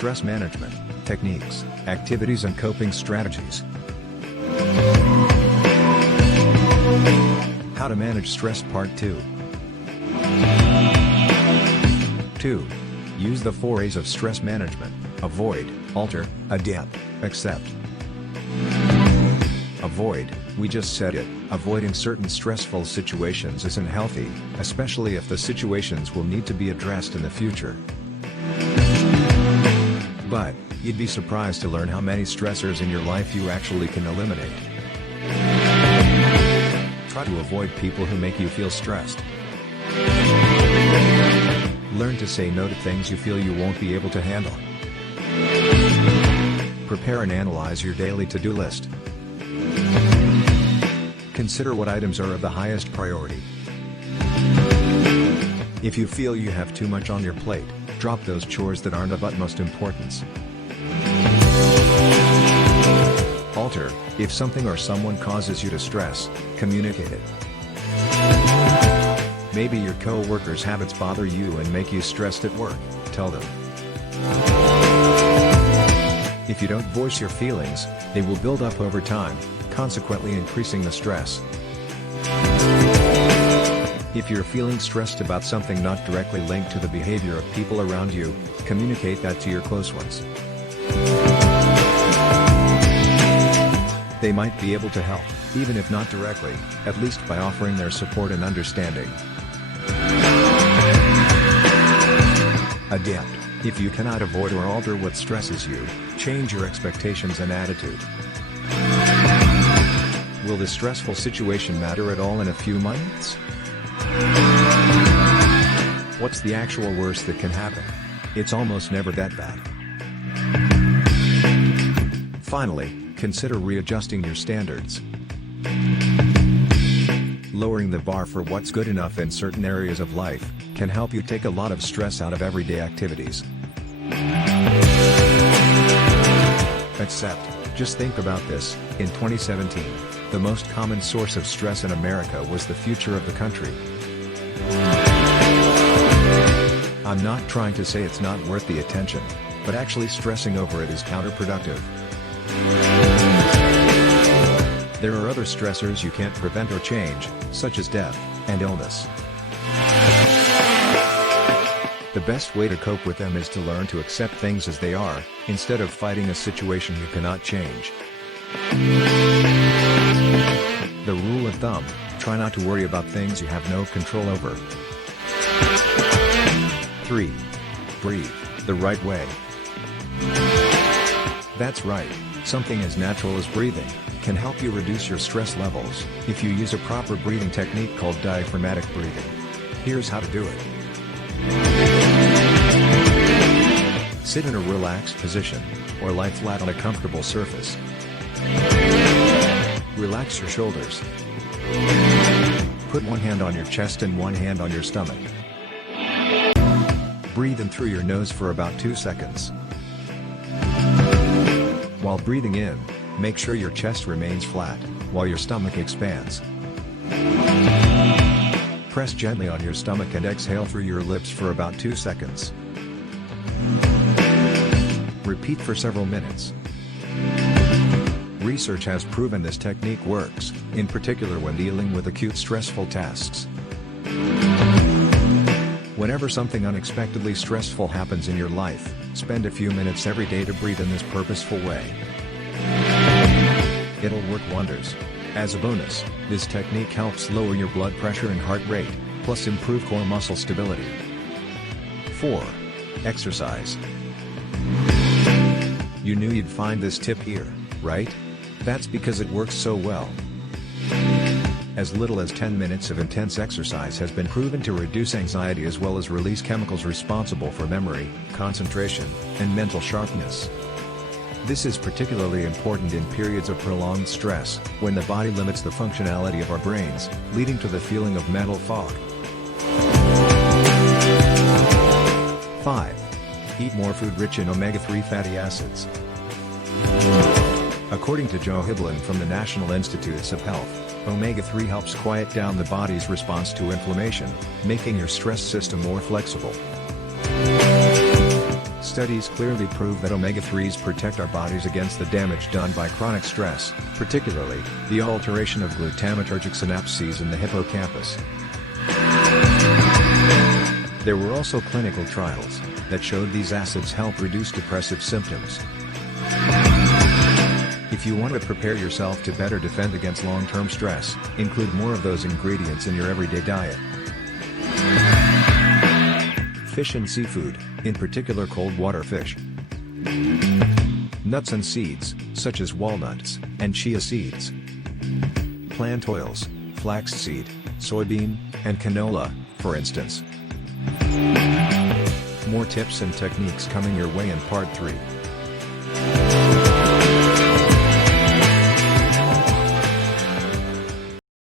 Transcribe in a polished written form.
stress management, techniques, activities and coping strategies. How to manage stress Part 2. 2. Use the 4 A's of stress management: avoid, alter, adapt, accept. Avoid, we just said it, avoiding certain stressful situations isn't healthy, especially if the situations will need to be addressed in the future. But, you'd be surprised to learn how many stressors in your life you actually can eliminate. Try to avoid people who make you feel stressed. Learn to say no to things you feel you won't be able to handle. Prepare and analyze your daily to-do list. Consider what items are of the highest priority. If you feel you have too much on your plate, drop those chores that aren't of utmost importance. Alter, if something or someone causes you to stress, communicate it. Maybe your co-workers' habits bother you and make you stressed at work, tell them. If you don't voice your feelings, they will build up over time, consequently increasing the stress. If you're feeling stressed about something not directly linked to the behavior of people around you, communicate that to your close ones. They might be able to help, even if not directly, at least by offering their support and understanding. Adapt. If you cannot avoid or alter what stresses you, change your expectations and attitude. Will the stressful situation matter at all in a few months? What's the actual worst that can happen? It's almost never that bad. Finally, consider readjusting your standards. Lowering the bar for what's good enough in certain areas of life can help you take a lot of stress out of everyday activities. Accept. Just think about this, in 2017, the most common source of stress in America was the future of the country. I'm not trying to say it's not worth the attention, but actually stressing over it is counterproductive. There are other stressors you can't prevent or change, such as death and illness. The best way to cope with them is to learn to accept things as they are, instead of fighting a situation you cannot change. The rule of thumb: try not to worry about things you have no control over. 3. Breathe the right way. That's right, something as natural as breathing can help you reduce your stress levels if you use a proper breathing technique called diaphragmatic breathing. Here's how to do it. Sit in a relaxed position, or lie flat on a comfortable surface. Relax your shoulders. Put one hand on your chest and one hand on your stomach. Breathe in through your nose for about 2 seconds. While breathing in, make sure your chest remains flat, while your stomach expands. Press gently on your stomach and exhale through your lips for about 2 seconds. Repeat for several minutes. Research has proven this technique works, in particular when dealing with acute stressful tasks. Whenever something unexpectedly stressful happens in your life, spend a few minutes every day to breathe in this purposeful way. It'll work wonders. As a bonus, this technique helps lower your blood pressure and heart rate, plus improve core muscle stability. 4. Exercise. You knew you'd find this tip here, right? That's because it works so well. As little as 10 minutes of intense exercise has been proven to reduce anxiety as well as release chemicals responsible for memory, concentration, and mental sharpness. This is particularly important in periods of prolonged stress, when the body limits the functionality of our brains, leading to the feeling of mental fog. 5. Eat more food rich in omega-3 fatty acids. According to Joe Hibbelin from the National Institutes of Health, omega-3 helps quiet down the body's response to inflammation, making your stress system more flexible. Studies clearly prove that omega-3s protect our bodies against the damage done by chronic stress, particularly the alteration of glutamatergic synapses in the hippocampus. There were also clinical trials that showed these acids help reduce depressive symptoms. If you want to prepare yourself to better defend against long-term stress, include more of those ingredients in your everyday diet. Fish and seafood, in particular cold water fish. Nuts and seeds, such as walnuts and chia seeds. Plant oils, flaxseed, soybean, and canola, for instance. More tips and techniques coming your way in Part 3.